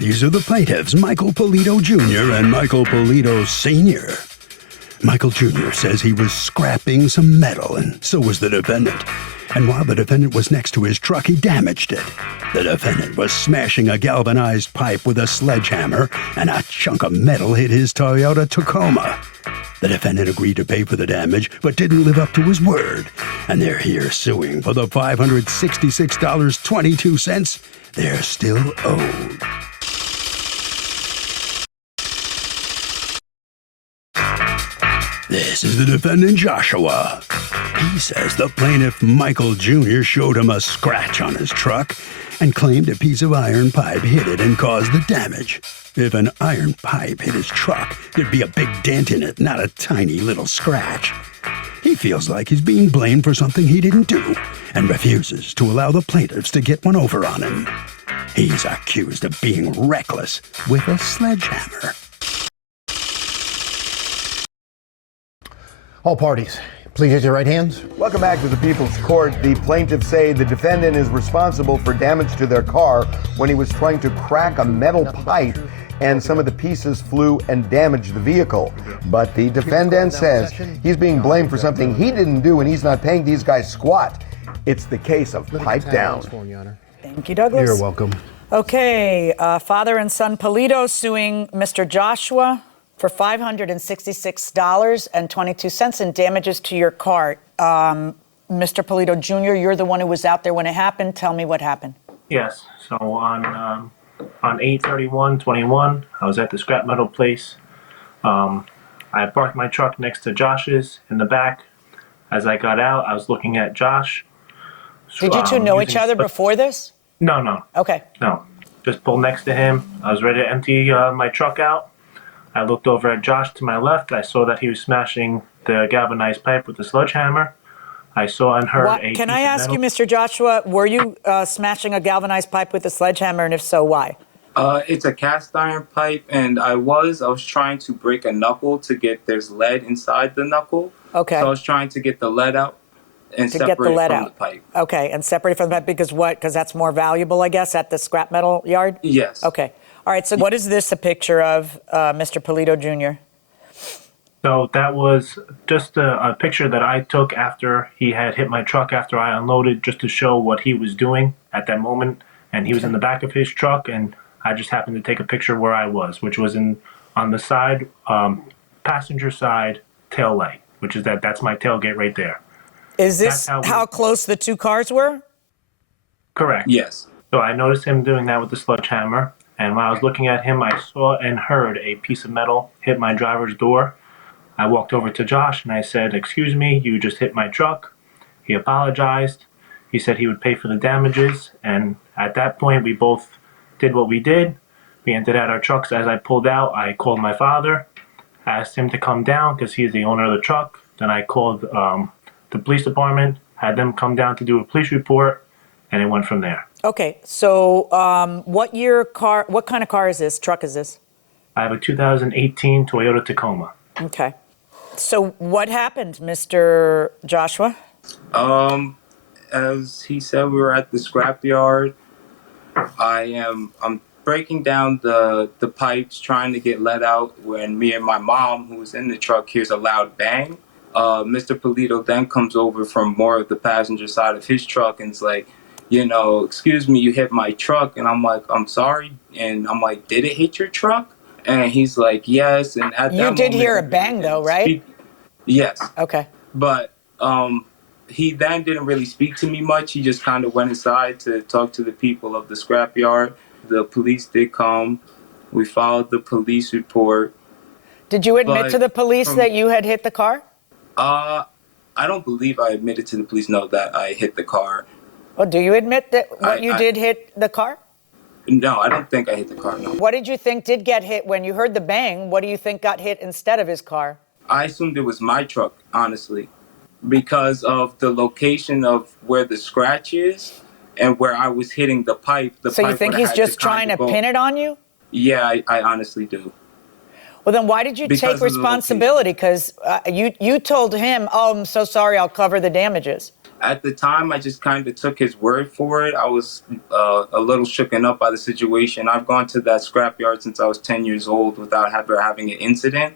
These are the plaintiffs, Michael Polito Jr. and Michael Polito Sr. Michael Jr. says he was scrapping some metal, and so was the defendant. And while the defendant was next to his truck, he damaged it. The defendant was smashing a galvanized pipe with a sledgehammer, and a chunk of metal hit his Toyota Tacoma. The defendant agreed to pay for the damage, but didn't live up to his word. And they're here suing for the $566.22 they're still owed. This is the defendant, Joshua. He says the plaintiff, Michael Jr., showed him a scratch on his truck and claimed a piece of iron pipe hit it and caused the damage. If an iron pipe hit his truck, there'd be a big dent in it, not a tiny little scratch. He feels like he's being blamed for something he didn't do and refuses to allow the plaintiffs to get one over on him. He's accused of being reckless with a sledgehammer. All parties, please raise your right hands. Welcome back to the People's Court. The plaintiffs say the defendant is responsible for damage to their car when he was trying to crack a metal pipe and some of the pieces flew and damaged the vehicle. But the defendant says he's being blamed for something he didn't do and he's not paying these guys squat. It's the case of pipe down. Thank you, Douglas. You're welcome. Okay, father and son Polito suing Mr. Joshua for $566.22 in damages to your car. Mr. Polito Jr., you're the one who was out there when it happened. Tell me what happened. Yes. So on 8/31/21, I was at the scrap metal place. I parked my truck next to Josh's in the back. As I got out, I was looking at Josh. Did you two know each other before this? No. Okay. No. Just pulled next to him. I was ready to empty my truck out. I looked over at Josh to my left. I saw that he was smashing the galvanized pipe with the sledgehammer. I saw and heard a Can I ask you, Mr. Joshua, were you smashing a galvanized pipe with a sledgehammer, and if so, why? It's a cast iron pipe, and I was trying to break a knuckle to get, there's lead inside the knuckle. Okay. So I was trying to get the lead out and separate it from the pipe. Okay, and separate from the pipe because what? Because that's more valuable, I guess, at the scrap metal yard? Yes. Okay. All right, so what is this a picture of, Mr. Polito Jr.? So that was just a picture that I took after he had hit my truck after I unloaded, just to show what he was doing at that moment. And he was in the back of his truck, and I just happened to take a picture where I was, which was on the side, passenger side tail light, which is that's my tailgate right there. Is this how close the two cars were? Correct. Yes. So I noticed him doing that with the sledgehammer. And while I was looking at him, I saw and heard a piece of metal hit my driver's door. I walked over to Josh and I said, "Excuse me, you just hit my truck." He apologized. He said he would pay for the damages. And at that point, we both did what we did. We emptied out our trucks. As I pulled out, I called my father, asked him to come down because he's the owner of the truck. Then I called the police department, had them come down to do a police report, and it went from there. Okay, so what kind of car is this, truck is this? I have a 2018 Toyota Tacoma. Okay. So what happened, Mr. Joshua? As he said, we were at the scrap yard. I'm breaking down the pipes, trying to get lead out, when me and my mom, who was in the truck, hears a loud bang. Mr. Polito then comes over from more of the passenger side of his truck and is like, "Excuse me, you hit my truck." And I'm like, "I'm sorry." And I'm like, "Did it hit your truck?" And he's like, "Yes." And at that moment, you did hear a bang though, right? Yes. Okay. But he then didn't really speak to me much. He just kind of went inside to talk to the people of the scrapyard. The police did come. We filed the police report. Did you admit to the police that you had hit the car? I don't believe I admitted to the police, no, that I hit the car. Well, do you admit that you did hit the car? No, I don't think I hit the car, no. What did you think did get hit when you heard the bang? What do you think got hit instead of his car? I assumed it was my truck, honestly, because of the location of where the scratch is and where I was hitting the pipe. So you think he's just trying to pin it on you? Yeah, I honestly do. Well, then why did you take responsibility? Because you told him, "Oh, I'm so sorry, I'll cover the damages." At the time, I just kind of took his word for it. I was a little shooken up by the situation. I've gone to that scrapyard since I was 10 years old without ever having an incident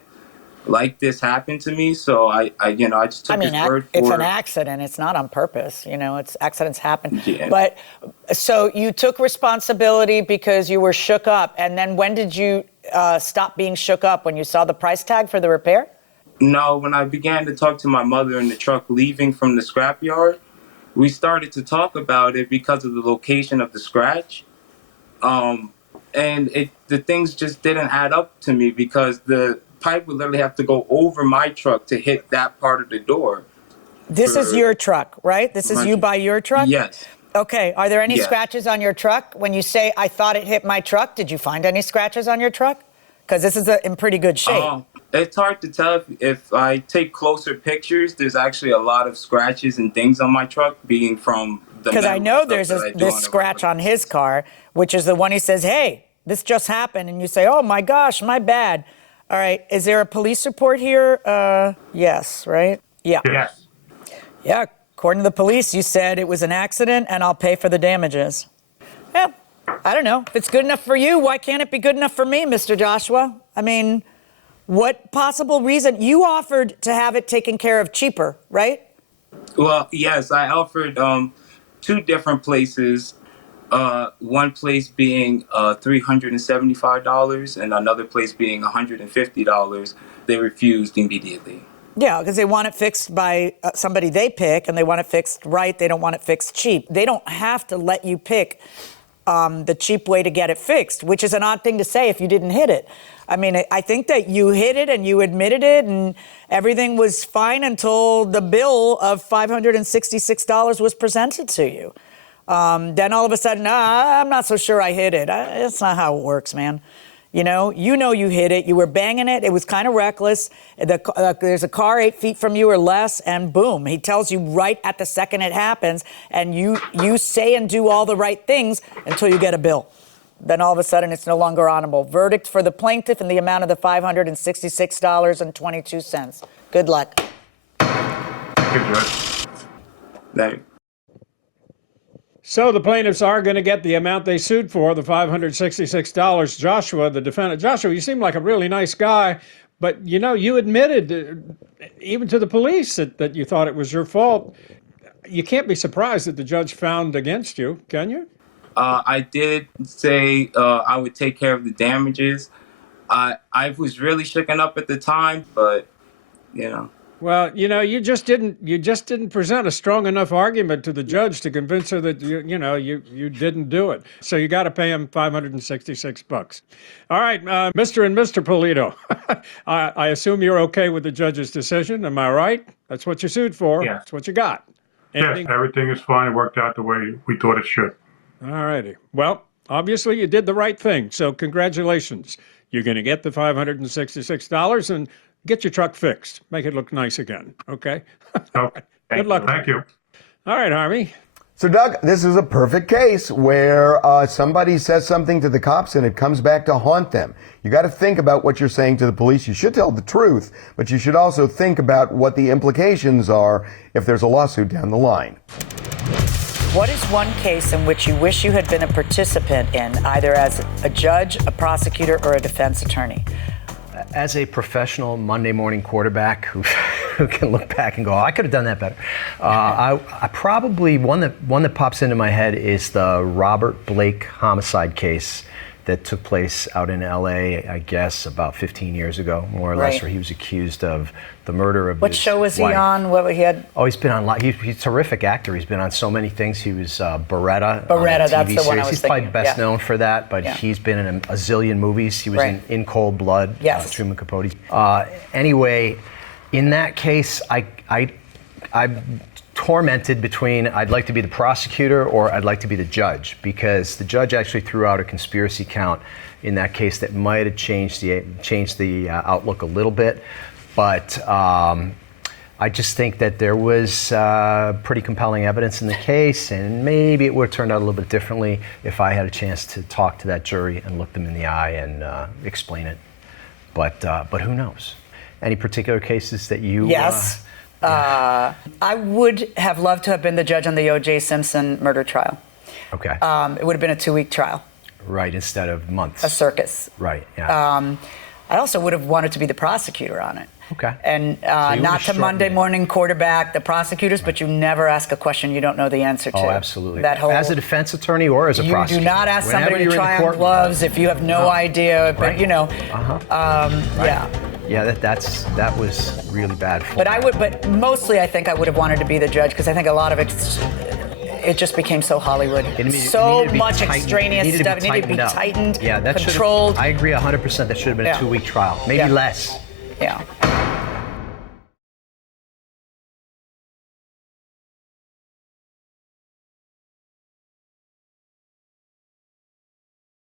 like this happen to me. So I just took his word for it. It's an accident. It's not on purpose. It's accidents happen. Yeah. But so you took responsibility because you were shook up. And then when did you stop being shook up? When you saw the price tag for the repair? No, when I began to talk to my mother in the truck leaving from the scrapyard, we started to talk about it because of the location of the scratch. And the things just didn't add up to me because the pipe would literally have to go over my truck to hit that part of the door. This is your truck, right? This is you by your truck? Yes. Okay. Are there any scratches on your truck? When you say, I thought it hit my truck, did you find any scratches on your truck? Because this is in pretty good shape. It's hard to tell. If I take closer pictures, there's actually a lot of scratches and things on my truck being from the Because I know there's this scratch on his car, which is the one he says, hey, this just happened. And you say, oh, my gosh, my bad. All right. Is there a police report here? Yes, right? Yeah. Yes. Yeah. According to the police, you said it was an accident and I'll pay for the damages. Yeah. I don't know. If it's good enough for you, why can't it be good enough for me, Mr. Joshua? I mean, what possible reason? You offered to have it taken care of cheaper, right? Well, yes, I offered 2 different places. One place being $375 and another place being $150. They refused immediately. Yeah, because they want it fixed by somebody they pick, and they want it fixed right. They don't want it fixed cheap. They don't have to let you pick the cheap way to get it fixed, which is an odd thing to say if you didn't hit it. I mean, I think that you hit it and you admitted it and everything was fine until the bill of $566 was presented to you. Then all of a sudden, I'm not so sure I hit it. That's not how it works, man. You hit it. You were banging it. It was kind of reckless. There's a car 8 feet from you or less, and boom, he tells you right at the second it happens, and you say and do all the right things until you get a bill. Then all of a sudden, it's no longer honorable. Verdict for the plaintiff in the amount of the $566.22. Good luck. Good Judge. That So the plaintiffs are going to get the amount they sued for, the $566. Joshua, the defendant. Joshua, you seem like a really nice guy, but you admitted, even to the police, that you thought it was your fault. You can't be surprised that the judge found against you, can you? I did say I would take care of the damages. I was really shooken up at the time, but Well, you just didn't present a strong enough argument to the judge to convince her that you didn't do it. So you got to pay him $566. All right, Mr. and Mr. Polito, I assume you're okay with the judge's decision. Am I right? That's what you sued for. Yeah. That's what you got. Yes, everything is fine. It worked out the way we thought it should. All righty. Well, obviously you did the right thing. So congratulations. You're going to get the $566 and get your truck fixed. Make it look nice again. Okay? Okay. Good luck. Thank you. All right, Harvey. So, Doug, this is a perfect case where somebody says something to the cops and it comes back to haunt them. You got to think about what you're saying to the police. You should tell the truth, but you should also think about what the implications are if there's a lawsuit down the line. What is one case in which you wish you had been a participant in, either as a judge, a prosecutor, or a defense attorney? As a professional Monday morning quarterback who can look back and go, oh, I could have done that better. I probably, one that pops into my head is the Robert Blake homicide case that took place out in LA, I guess, about 15 years ago, more or less, where he was accused of the murder of What his show was he wife. on? What he had? Oh, he's been on. He's a terrific actor. He's been on so many things. He was Beretta. Beretta, on a TV that's the one I series. was He's probably thinking. best Yeah. known for that, but Yeah. he's been in a zillion movies. He was Right. in Cold Blood. Yes. Truman Capote. Anyway, in that case, I'm tormented between I'd like to be the prosecutor or I'd like to be the judge, because the judge actually threw out a conspiracy count in that case that might have changed the outlook a little bit, but I just think that there was pretty compelling evidence in the case, and maybe it would have turned out a little bit differently if I had a chance to talk to that jury and look them in the eye and explain it. But who knows? Any particular cases that you Yes. I would have loved to have been the judge on the O.J. Simpson murder trial. Okay. It would have been a 2-week trial, Right, instead of months. a circus. Right, yeah. I also would have wanted to be the prosecutor on it. Okay. And So you would've not to shortened Monday it. morning quarterback the prosecutors, but you never ask a question you don't know the answer to. Oh, absolutely. That whole, as a defense attorney or as a you prosecutor? do not ask Whenever somebody you're to in the try on courtroom. gloves if you have no idea, but Right. you know, Right. yeah. Yeah, that was really bad form. But mostly I think I would have wanted to be the judge because I think a lot of it just became so Hollywood. It needed So to be much tightened. extraneous It stuff. It needed to be up. tightened, Yeah, that controlled. I agree 100%. That should have been Yeah. a 2-week trial, maybe Yeah. less. Yeah.